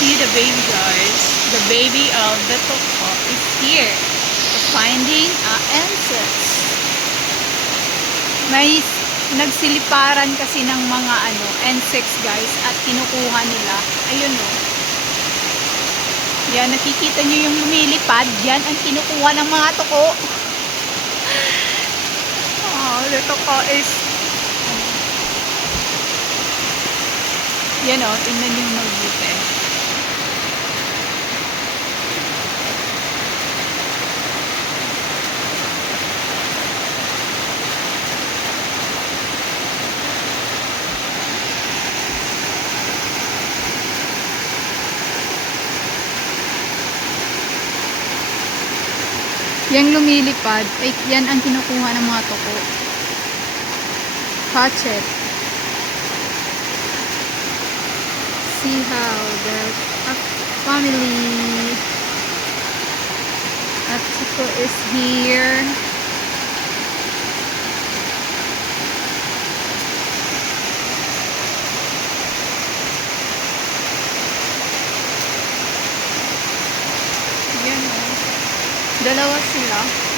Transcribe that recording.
see the baby, guys. The baby of the toko is here. Finding insects. May nagsiliparan kasi ng mga insects, guys, at kinukuha nila. Ayun o. Yan, nakikita nyo yung lumilipad. Yan ang kinukuha ng mga toko. Oh, the toko is yan o, tingnan nyo mabuti. Yang lumilipad, ay yan ang kinukuha ng mga toko. Catch it. See how the family at toko is here. Yan o. Dalawa sila.